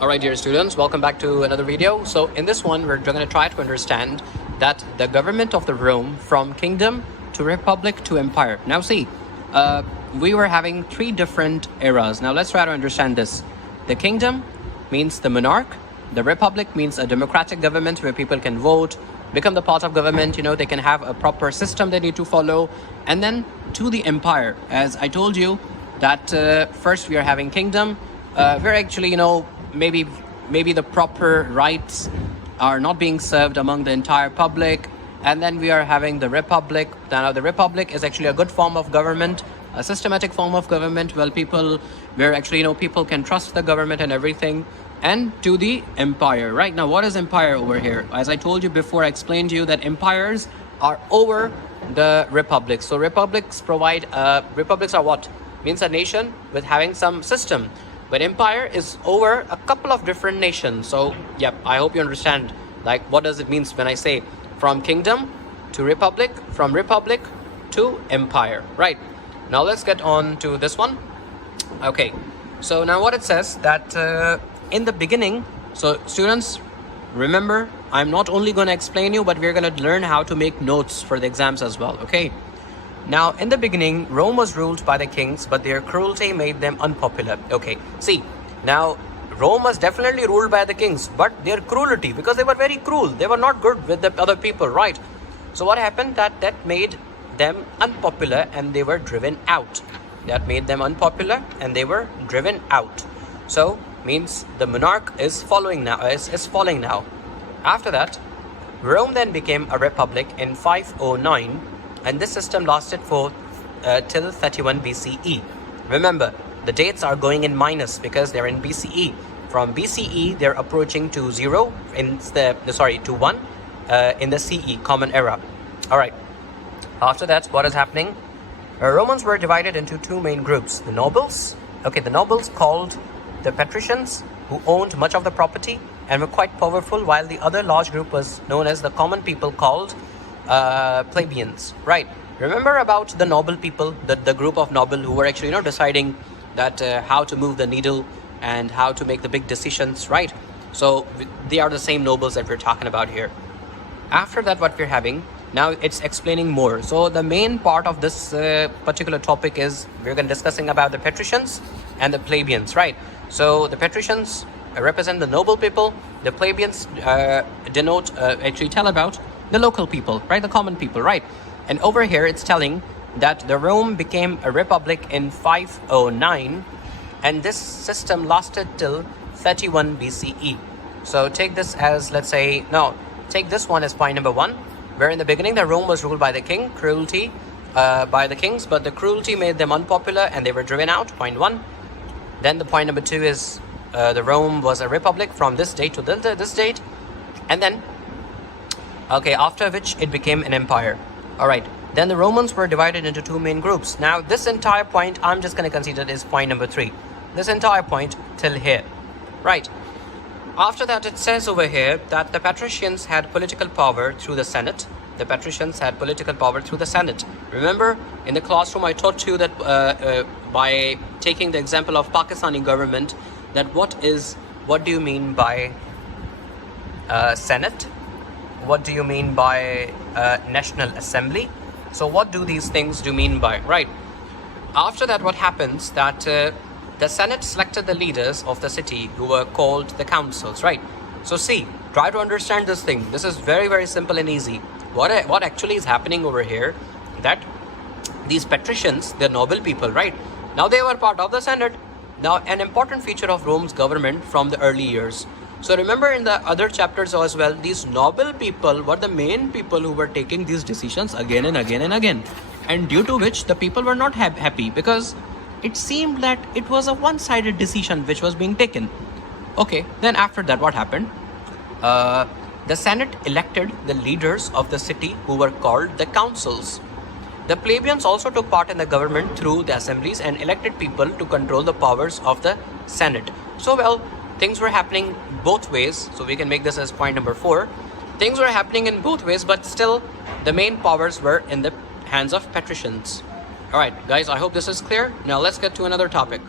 Alright dear students, welcome back to another video. So in this one we're going to try to understand that the government of the Rome from kingdom to republic to empire. Now see, we were having three different eras. Now let's try to understand this. The kingdom means the monarch. The republic means a democratic government where people can vote, become the part of government, they can have a proper system they need to follow. And then to the empire, as I told you that first we are having kingdom, where actually, maybe the proper rights are not being served among the entire public. And then we are having the republic. Now the republic is actually a good form of government, a systematic form of government where people can trust the government and everything. And to the empire. Right now, what is empire over here? As I told you before, I explained to you that empires are over the republics. So republics are what? Means a nation with having some system. But empire is over a couple of different nations. So yep, I hope you understand like what does it mean when I say from kingdom to republic, from republic to empire. Right, now let's get on to this one. Okay, so now what it says that in the beginning, so students, remember, I'm not only going to explain you, but we're going to learn how to make notes for the exams as well. Okay, now in the beginning, Rome was ruled by the kings, but their cruelty made them unpopular. Okay, see, now Rome was definitely ruled by the kings, but their cruelty, because they were very cruel, they were not good with the other people, right? So what happened, that made them unpopular and they were driven out. That made them unpopular and they were driven out. So means the monarch is falling now. After that, Rome then became a republic in 509, and this system lasted for till 31 BCE. Remember, the dates are going in minus because they're in BCE. From BCE, they're approaching to 0 to 1 in the CE, Common Era. All right. After that, what is happening? Romans were divided into two main groups: the nobles. Okay, the nobles called the patricians, who owned much of the property and were quite powerful, while the other large group was known as the common people called plebeians. Right, remember about the noble people, the group of noble who were actually deciding that how to move the needle and how to make the big decisions, right? So they are the same nobles that we're talking about here. After that, what we're having now, it's explaining more. So the main part of this particular topic is we're going to discussing about the patricians and the plebeians, right? So the patricians represent the noble people. The plebeians tell about the local people, right? The common people, right? And over here it's telling that the Rome became a republic in 509, and this system lasted till 31 BCE. So take this as, take this one as point number 1, where in the beginning the Rome was ruled by the king, cruelty by the kings, but the cruelty made them unpopular and they were driven out, point 1. Then the point number 2 is the Rome was a republic from this date to this date, and then after which it became an empire. All right, then the Romans were divided into two main groups. Now this entire point I'm just going to consider is point number 3, this entire point till here, right? After that, it says over here that the patricians had political power through the Senate. The patricians had political power through the Senate. Remember, in the classroom, I taught you that by taking the example of Pakistani government, that what do you mean by Senate? What do you mean by National Assembly? So what do these things do mean by, right? After that, what happens that the Senate selected the leaders of the city who were called the councils, right? So see, try to understand this thing. This is very, very simple and easy. What actually is happening over here, that these patricians, the noble people, right? Now they were part of the Senate. Now an important feature of Rome's government from the early years. So remember in the other chapters as well, these noble people were the main people who were taking these decisions again and again and again. And due to which the people were not happy because it seemed that it was a one-sided decision which was being taken. Okay, then after that, what happened? The Senate elected the leaders of the city who were called the councils. The plebeians also took part in the government through the assemblies and elected people to control the powers of the Senate. So well, things were happening both ways. So we can make this as point number 4. Things were happening in both ways, but still the main powers were in the hands of patricians. Alright guys, I hope this is clear. Now let's get to another topic.